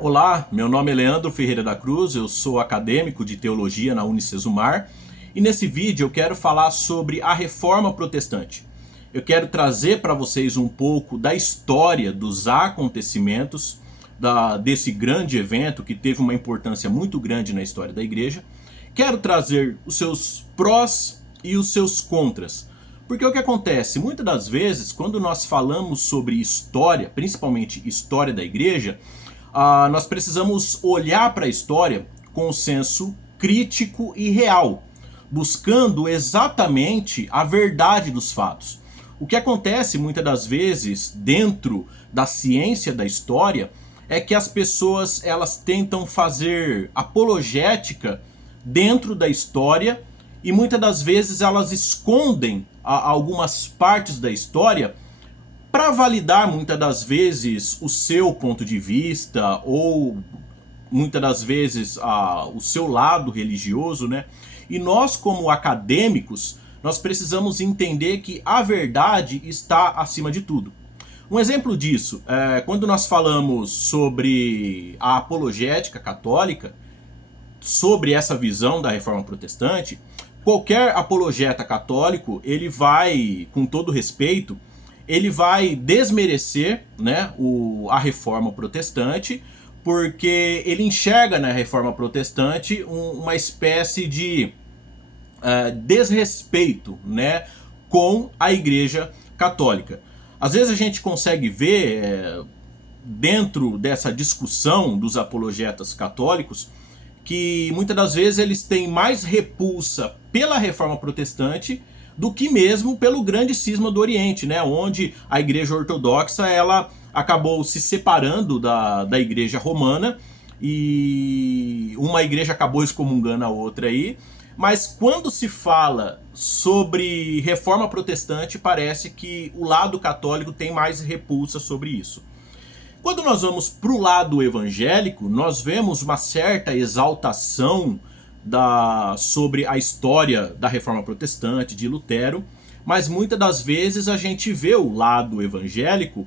Olá, meu nome é Leandro Ferreira da Cruz, eu sou acadêmico de teologia na Unicesumar e nesse vídeo eu quero falar sobre a Reforma Protestante. Eu quero trazer para vocês um pouco da história dos acontecimentos desse grande evento que teve uma importância muito grande na história da igreja. Quero trazer os seus prós e os seus contras. Porque o que acontece? Muitas das vezes, quando nós falamos sobre história, principalmente história da igreja, nós precisamos olhar para a história com um senso crítico e real, buscando exatamente a verdade dos fatos. O que acontece muitas das vezes dentro da ciência da história é que as pessoas elas tentam fazer apologética dentro da história e muitas das vezes elas escondem algumas partes da história para validar muitas das vezes o seu ponto de vista ou muitas das vezes o seu lado religioso, né? E nós como acadêmicos, nós precisamos entender que a verdade está acima de tudo. Um exemplo disso é quando nós falamos sobre a apologética católica, sobre essa visão da Reforma Protestante, qualquer apologeta católico, ele vai, com todo respeito, ele vai desmerecer, né, a Reforma Protestante, porque ele enxerga na Reforma Protestante uma espécie de desrespeito, né, com a Igreja Católica. Às vezes a gente consegue ver dentro dessa discussão dos apologetas católicos que muitas das vezes eles têm mais repulsa pela Reforma Protestante do que mesmo pelo grande cisma do Oriente, né, onde a Igreja Ortodoxa ela acabou se separando da Igreja Romana e uma igreja acabou excomungando a outra aí. Mas quando se fala sobre Reforma Protestante, parece que o lado católico tem mais repulsa sobre isso. Quando nós vamos para o lado evangélico, nós vemos uma certa exaltação sobre a história da Reforma Protestante, de Lutero, mas muitas das vezes a gente vê o lado evangélico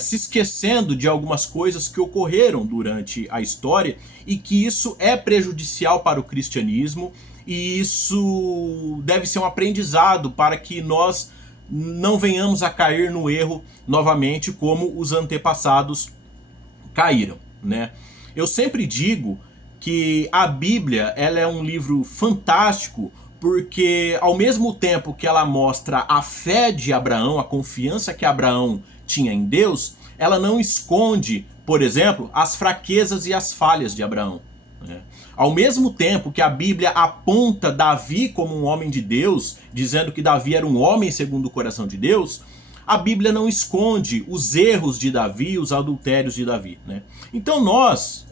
se esquecendo de algumas coisas que ocorreram durante a história e que isso é prejudicial para o cristianismo e isso deve ser um aprendizado para que nós não venhamos a cair no erro novamente como os antepassados caíram, né? Eu sempre digo que a Bíblia ela é um livro fantástico porque ao mesmo tempo que ela mostra a fé de Abraão, a confiança que Abraão tinha em Deus, ela não esconde, por exemplo, as fraquezas e as falhas de Abraão, né? Ao mesmo tempo que a Bíblia aponta Davi como um homem de Deus, dizendo que Davi era um homem segundo o coração de Deus, a Bíblia não esconde os erros de Davi, os adultérios de Davi, né? Então nós,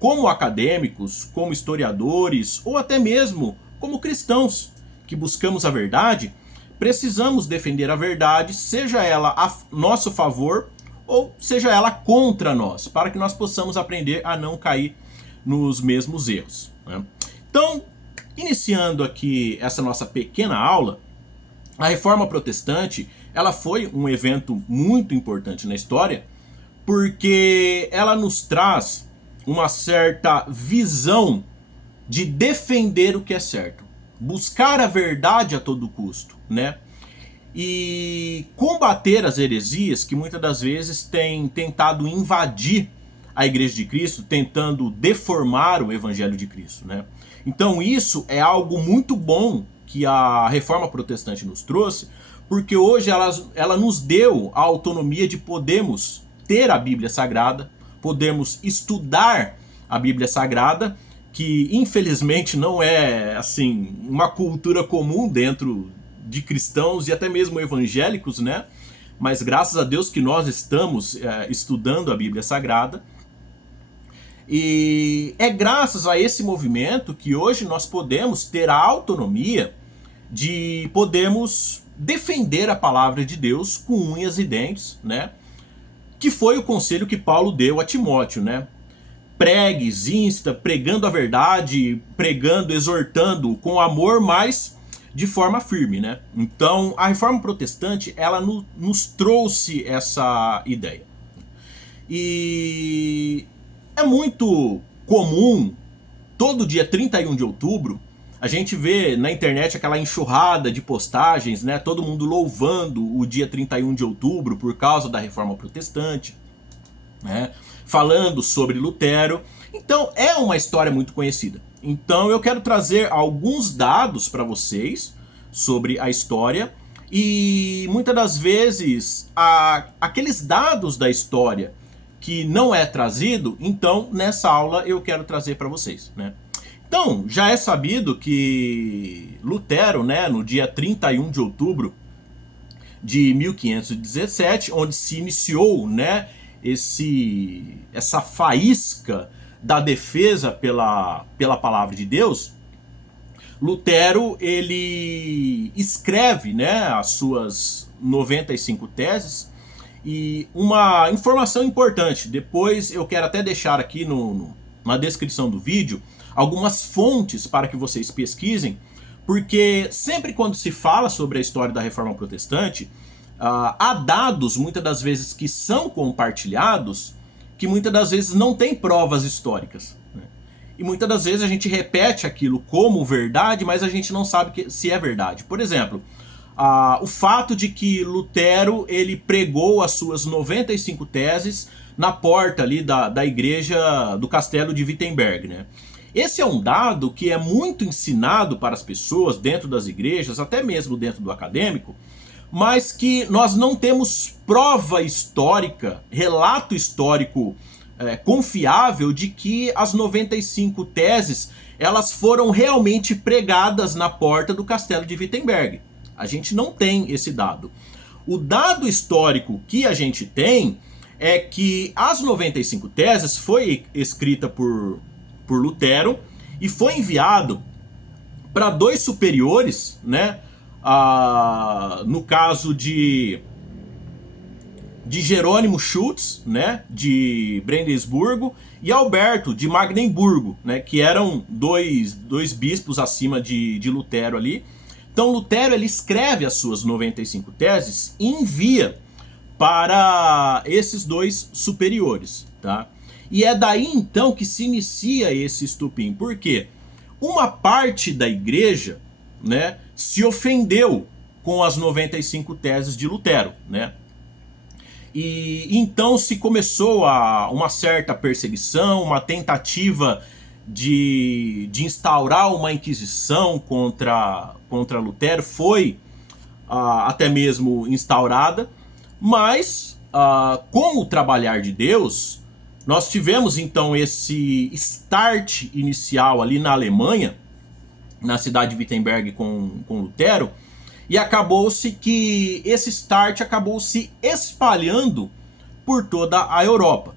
como acadêmicos, como historiadores, ou até mesmo como cristãos que buscamos a verdade, precisamos defender a verdade, seja ela a nosso favor ou seja ela contra nós, para que nós possamos aprender a não cair nos mesmos erros, né? Então, iniciando aqui essa nossa pequena aula, a Reforma Protestante ela foi um evento muito importante na história porque ela nos traz uma certa visão de defender o que é certo, buscar a verdade a todo custo, né? E combater as heresias que muitas das vezes têm tentado invadir a Igreja de Cristo, tentando deformar o Evangelho de Cristo, né? Então isso é algo muito bom que a Reforma Protestante nos trouxe, porque hoje ela nos deu a autonomia de podermos ter a Bíblia Sagrada, podemos estudar a Bíblia Sagrada, que infelizmente não é assim uma cultura comum dentro de cristãos e até mesmo evangélicos, né? Mas graças a Deus que nós estamos estudando a Bíblia Sagrada. E é graças a esse movimento que hoje nós podemos ter a autonomia de podermos defender a palavra de Deus com unhas e dentes, né? Que foi o conselho que Paulo deu a Timóteo, né? Pregue, insta, pregando a verdade, pregando, exortando com amor, mas de forma firme, né? Então a Reforma Protestante ela nos trouxe essa ideia. E É muito comum, todo dia 31 de outubro, a gente vê na internet aquela enxurrada de postagens, né? Todo mundo louvando o dia 31 de outubro por causa da Reforma Protestante, né? Falando sobre Lutero. Então é uma história muito conhecida. Então eu quero trazer alguns dados para vocês sobre a história. E muitas das vezes aqueles dados da história que não é trazido, então nessa aula eu quero trazer para vocês, né? Então, já é sabido que Lutero, né, no dia 31 de outubro de 1517, onde se iniciou, né, essa faísca da defesa pela palavra de Deus, Lutero ele escreve, né, as suas 95 teses. E uma informação importante, depois eu quero até deixar aqui na descrição do vídeo algumas fontes para que vocês pesquisem, porque sempre quando se fala sobre a história da Reforma Protestante, há dados muitas das vezes que são compartilhados, que muitas das vezes não tem provas históricas, né? E muitas das vezes a gente repete aquilo como verdade, mas a gente não sabe se é verdade. Por exemplo, o fato de que Lutero ele pregou as suas 95 teses na porta ali da igreja do castelo de Wittenberg, né? Esse é um dado que é muito ensinado para as pessoas dentro das igrejas, até mesmo dentro do acadêmico, mas que nós não temos prova histórica, relato histórico confiável de que as 95 teses elas foram realmente pregadas na porta do castelo de Wittenberg. A gente não tem esse dado. O dado histórico que a gente tem é que as 95 teses foi escrita por Lutero e foi enviado para dois superiores, né? No caso de Jerônimo Schultz, né, de Brandesburgo, e Alberto de Magdeburgo, né, que eram dois bispos acima de Lutero ali. Então Lutero ele escreve as suas 95 teses e envia para esses dois superiores, tá? E é daí então que se inicia esse estupim. Por quê? Uma parte da igreja, né, se ofendeu com as 95 teses de Lutero, né? E então se começou uma certa perseguição, uma tentativa de instaurar uma inquisição contra Lutero, foi até mesmo instaurada, mas com o trabalhar de Deus, nós tivemos então esse start inicial ali na Alemanha, na cidade de Wittenberg com Lutero, e acabou-se que esse start acabou se espalhando por toda a Europa.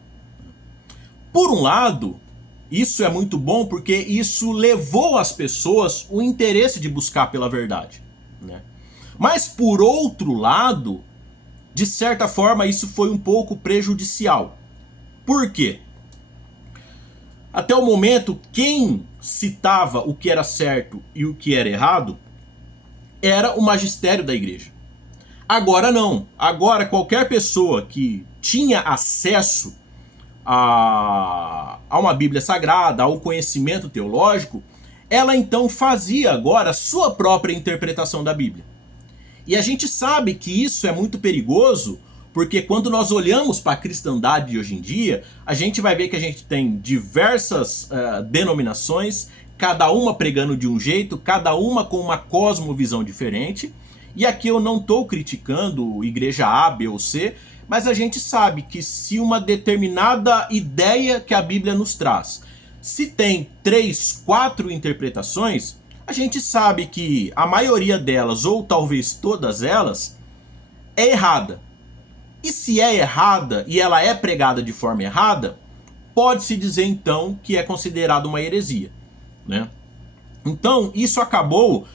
Por um lado, isso é muito bom porque isso levou as pessoas o interesse de buscar pela verdade, né? Mas por outro lado, de certa forma isso foi um pouco prejudicial. Por quê? Até o momento, quem citava o que era certo e o que era errado era o magistério da igreja. Agora não. Agora qualquer pessoa que tinha acesso a uma Bíblia Sagrada, ao conhecimento teológico, ela então fazia agora a sua própria interpretação da Bíblia. E a gente sabe que isso é muito perigoso, porque quando nós olhamos para a cristandade de hoje em dia, a gente vai ver que a gente tem diversas denominações, cada uma pregando de um jeito, cada uma com uma cosmovisão diferente. E aqui eu não estou criticando igreja A, B ou C, mas a gente sabe que se uma determinada ideia que a Bíblia nos traz, se tem 3, 4 interpretações, a gente sabe que a maioria delas, ou talvez todas elas, é errada. E se é errada e ela é pregada de forma errada, pode-se dizer então que é considerado uma heresia, né? Então isso acabou,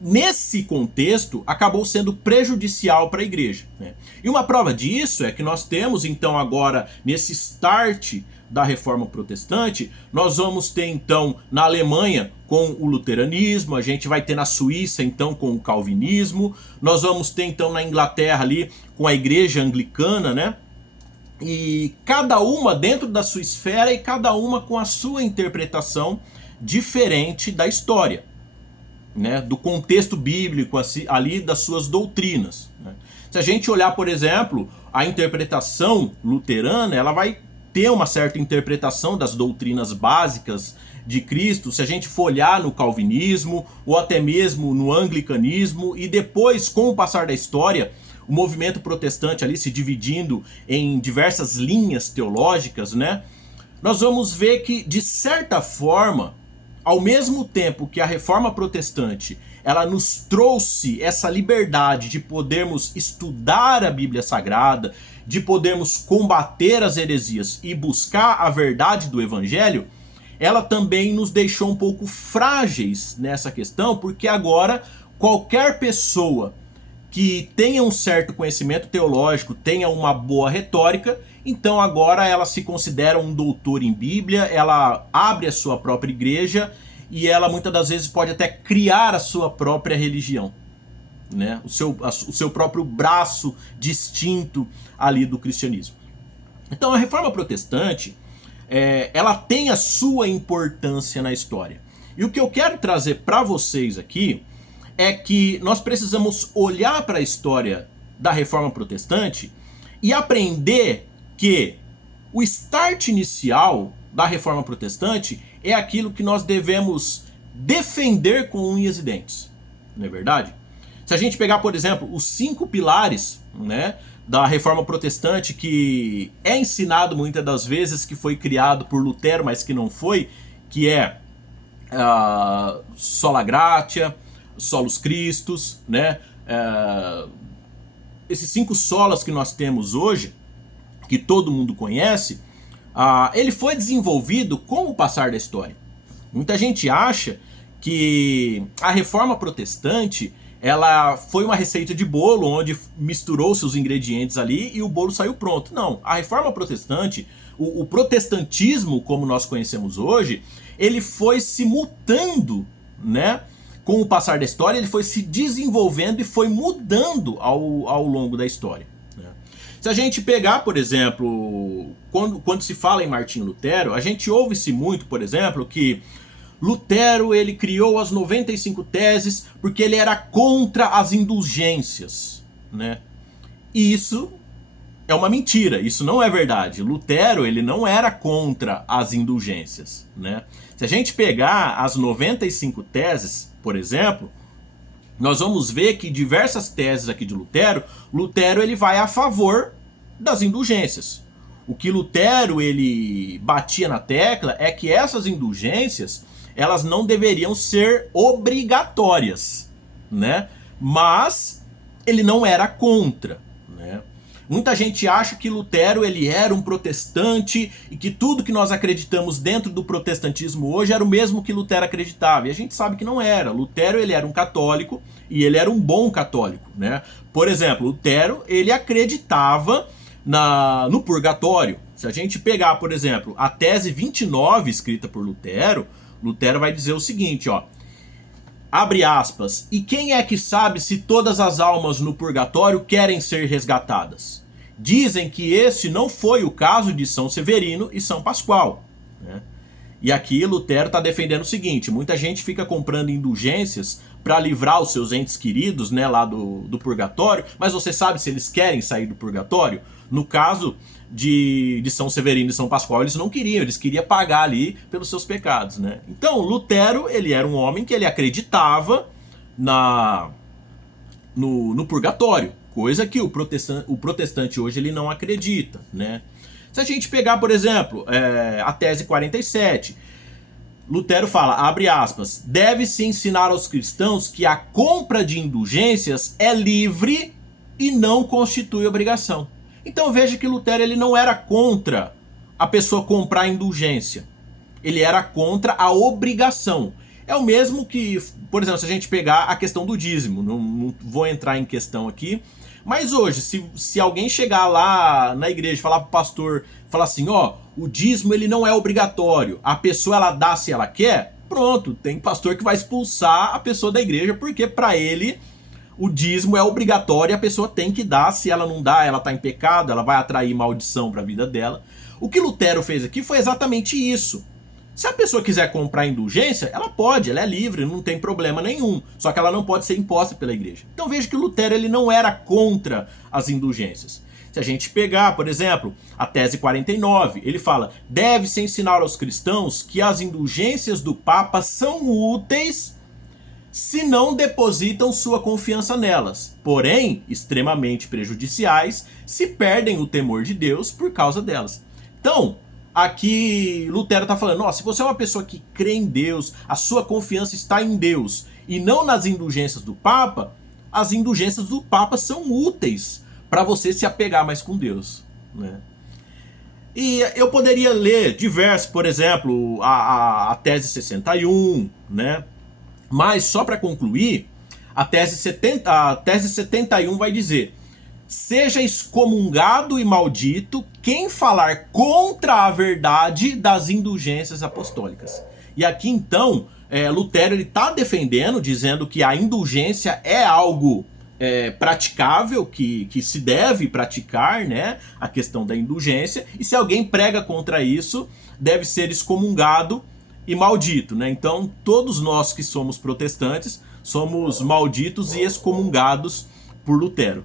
nesse contexto, acabou sendo prejudicial para a igreja, né? E uma prova disso é que nós temos então agora, nesse start da Reforma Protestante, nós vamos ter então na Alemanha com o luteranismo, a gente vai ter na Suíça então com o calvinismo, nós vamos ter então na Inglaterra ali com a igreja anglicana, né? e cada uma dentro da sua esfera e cada uma com a sua interpretação diferente da história, né, do contexto bíblico ali das suas doutrinas, né. Se a gente olhar, por exemplo, a interpretação luterana, ela vai ter uma certa interpretação das doutrinas básicas de Cristo, se a gente for olhar no calvinismo ou até mesmo no anglicanismo, e depois, com o passar da história, o movimento protestante ali se dividindo em diversas linhas teológicas, né, nós vamos ver que, de certa forma, ao mesmo tempo que a reforma protestante ela nos trouxe essa liberdade de podermos estudar a Bíblia Sagrada, de podermos combater as heresias e buscar a verdade do Evangelho, ela também nos deixou um pouco frágeis nessa questão, porque agora qualquer pessoa que tenha um certo conhecimento teológico, tenha uma boa retórica, então agora ela se considera um doutor em Bíblia, ela abre a sua própria igreja e ela muitas das vezes pode até criar a sua própria religião, né? O seu próprio braço distinto ali do cristianismo. Então a reforma protestante, ela tem a sua importância na história. E o que eu quero trazer para vocês aqui é que nós precisamos olhar para a história da reforma protestante e aprender que o start inicial da reforma protestante é aquilo que nós devemos defender com unhas e dentes, não é verdade? Se a gente pegar, por exemplo, os 5 pilares, né, da reforma protestante, que é ensinado muitas das vezes que foi criado por Lutero, mas que não foi, que é sola gratia, solus Christus, né? Esses 5 solas que nós temos hoje, que todo mundo conhece, ele foi desenvolvido com o passar da história. Muita gente acha que a reforma protestante ela foi uma receita de bolo onde misturou-se os ingredientes ali e o bolo saiu pronto. Não, a reforma protestante, o protestantismo como nós conhecemos hoje, ele foi se mutando, né? Com o passar da história, ele foi se desenvolvendo e foi mudando ao longo da história, né? Se a gente pegar, por exemplo, quando se fala em Martinho Lutero, a gente ouve-se muito, por exemplo, que Lutero ele criou as 95 teses porque ele era contra as indulgências, né? E isso é uma mentira, isso não é verdade. Lutero ele não era contra as indulgências, né? Se a gente pegar as 95 teses, por exemplo, nós vamos ver que diversas teses aqui de Lutero, Lutero ele vai a favor das indulgências. O que Lutero ele batia na tecla é que essas indulgências elas não deveriam ser obrigatórias, né? Mas ele não era contra, né? Muita gente acha que Lutero ele era um protestante e que tudo que nós acreditamos dentro do protestantismo hoje era o mesmo que Lutero acreditava. E a gente sabe que não era. Lutero ele era um católico e ele era um bom católico, né? Por exemplo, Lutero ele acreditava no purgatório. Se a gente pegar, por exemplo, a tese 29 escrita por Lutero, Lutero vai dizer o seguinte, ó. Abre aspas. E quem é que sabe se todas as almas no purgatório querem ser resgatadas? Dizem que este não foi o caso de São Severino e São Pascoal, né? E aqui Lutero está defendendo o seguinte: muita gente fica comprando indulgências para livrar os seus entes queridos, né, lá do purgatório, mas você sabe se eles querem sair do purgatório? No caso de São Severino e São Pascoal, eles não queriam, eles queriam pagar ali pelos seus pecados, né? Então, Lutero, ele era um homem que ele acreditava no purgatório, coisa que o protestante hoje ele não acredita, né? Se a gente pegar, por exemplo, a tese 47, Lutero fala, abre aspas, deve-se ensinar aos cristãos que a compra de indulgências é livre e não constitui obrigação. Então veja que Lutero ele não era contra a pessoa comprar indulgência. Ele era contra a obrigação. É o mesmo que, por exemplo, se a gente pegar a questão do dízimo, não vou entrar em questão aqui, mas hoje, se alguém chegar lá na igreja e falar pro pastor, falar assim, ó, o dízimo ele não é obrigatório, a pessoa ela dá se ela quer, pronto, tem pastor que vai expulsar a pessoa da igreja, porque para ele o dízimo é obrigatório e a pessoa tem que dar. Se ela não dá, ela está em pecado, ela vai atrair maldição para a vida dela. O que Lutero fez aqui foi exatamente isso. Se a pessoa quiser comprar indulgência, ela pode, ela é livre, não tem problema nenhum. Só que ela não pode ser imposta pela igreja. Então veja que Lutero ele não era contra as indulgências. Se a gente pegar, por exemplo, a tese 49, ele fala: deve-se ensinar aos cristãos que as indulgências do Papa são úteis se não depositam sua confiança nelas, porém extremamente prejudiciais se perdem o temor de Deus por causa delas. Então, aqui Lutero está falando, ó, se você é uma pessoa que crê em Deus, a sua confiança está em Deus e não nas indulgências do Papa, as indulgências do Papa são úteis para você se apegar mais com Deus, né? E eu poderia ler diversos, por exemplo, a tese 61, né? Mas só para concluir, a tese 71 vai dizer: seja excomungado e maldito quem falar contra a verdade das indulgências apostólicas. E aqui então, Lutero está defendendo, dizendo que a indulgência é algo praticável, que se deve praticar, né? A questão da indulgência. E se alguém prega contra isso, deve ser excomungado e maldito, né? Então todos nós que somos protestantes somos malditos e excomungados por Lutero.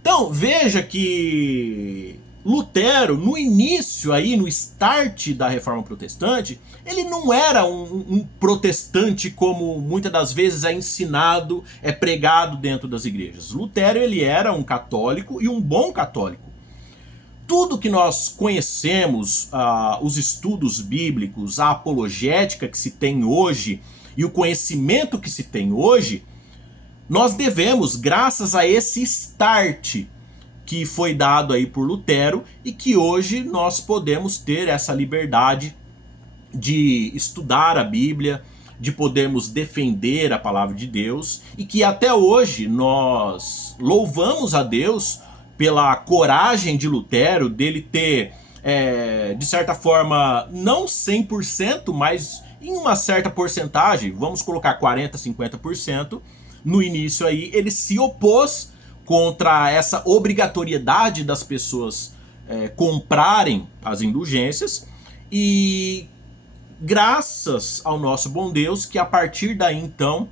Então veja que Lutero, no início aí, no start da Reforma Protestante, ele não era um protestante como muitas das vezes é ensinado, é pregado dentro das igrejas. Lutero ele era um católico e um bom católico. Tudo que nós conhecemos, os estudos bíblicos, a apologética que se tem hoje e o conhecimento que se tem hoje, nós devemos, graças a esse start que foi dado aí por Lutero e que hoje nós podemos ter essa liberdade de estudar a Bíblia, de podermos defender a palavra de Deus e que até hoje nós louvamos a Deus pela coragem de Lutero, dele ter, de certa forma, não 100%, mas em uma certa porcentagem, vamos colocar 40%, 50%, no início aí, ele se opôs contra essa obrigatoriedade das pessoas comprarem as indulgências e graças ao nosso bom Deus que a partir daí então,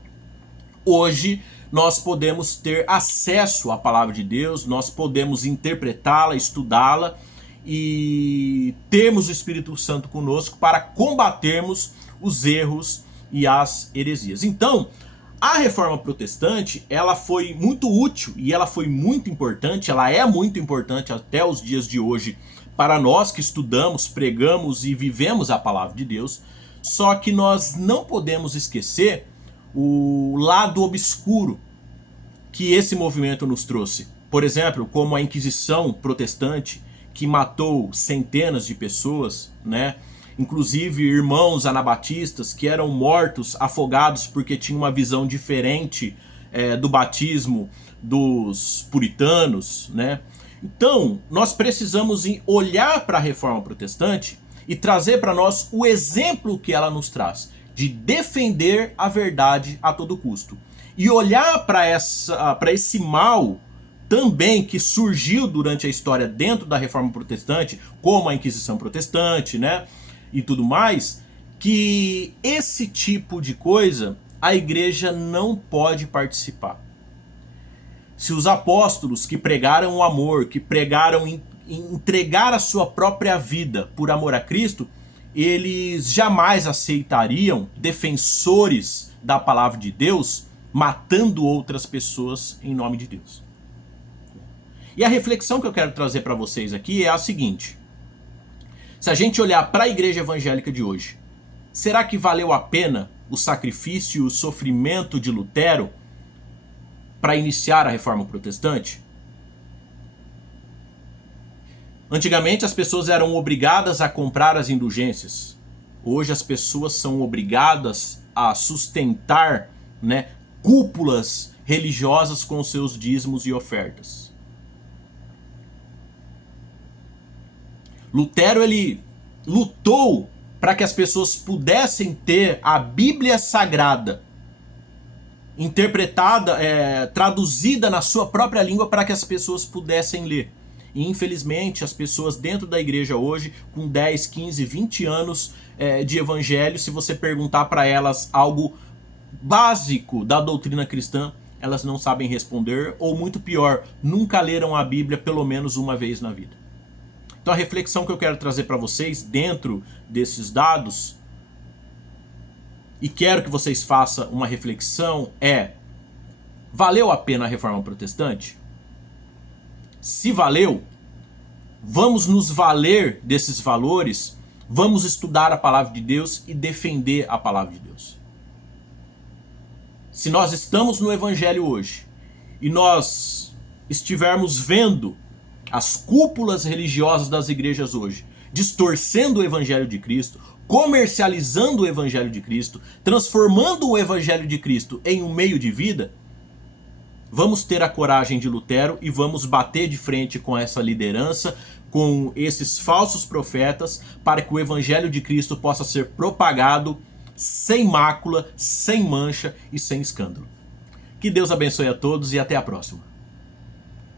hoje nós podemos ter acesso à palavra de Deus, nós podemos interpretá-la, estudá-la e termos o Espírito Santo conosco para combatermos os erros e as heresias. Então, a Reforma Protestante, ela foi muito útil e ela foi muito importante, ela é muito importante até os dias de hoje para nós que estudamos, pregamos e vivemos a palavra de Deus, só que nós não podemos esquecer o lado obscuro que esse movimento nos trouxe. Por exemplo, como a Inquisição protestante, que matou centenas de pessoas, né? Inclusive irmãos anabatistas que eram mortos, afogados porque tinham uma visão diferente do batismo dos puritanos, né? Então, nós precisamos olhar para a Reforma Protestante e trazer para nós o exemplo que ela nos traz, de defender a verdade a todo custo. E olhar para esse mal também que surgiu durante a história dentro da Reforma Protestante, como a Inquisição Protestante, né? E tudo mais, que esse tipo de coisa a igreja não pode participar. Se os apóstolos que pregaram o amor, que pregaram entregar a sua própria vida por amor a Cristo, eles jamais aceitariam defensores da palavra de Deus matando outras pessoas em nome de Deus. E a reflexão que eu quero trazer para vocês aqui é a seguinte: se a gente olhar para a igreja evangélica de hoje, será que valeu a pena o sacrifício e o sofrimento de Lutero para iniciar a Reforma Protestante? Antigamente as pessoas eram obrigadas a comprar as indulgências. Hoje as pessoas são obrigadas a sustentar, né, cúpulas religiosas com seus dízimos e ofertas. Lutero ele lutou para que as pessoas pudessem ter a Bíblia Sagrada interpretada, traduzida na sua própria língua para que as pessoas pudessem ler. E infelizmente as pessoas dentro da igreja hoje, com 10, 15, 20 anos de evangelho, se você perguntar para elas algo básico da doutrina cristã, elas não sabem responder, ou muito pior, nunca leram a Bíblia pelo menos uma vez na vida. Então a reflexão que eu quero trazer para vocês dentro desses dados, e quero que vocês façam uma reflexão, valeu a pena a Reforma Protestante? Se valeu, vamos nos valer desses valores, vamos estudar a palavra de Deus e defender a palavra de Deus. Se nós estamos no Evangelho hoje e nós estivermos vendo as cúpulas religiosas das igrejas hoje distorcendo o Evangelho de Cristo, comercializando o Evangelho de Cristo, transformando o Evangelho de Cristo em um meio de vida, vamos ter a coragem de Lutero e vamos bater de frente com essa liderança, com esses falsos profetas, para que o Evangelho de Cristo possa ser propagado sem mácula, sem mancha e sem escândalo. Que Deus abençoe a todos e até a próxima.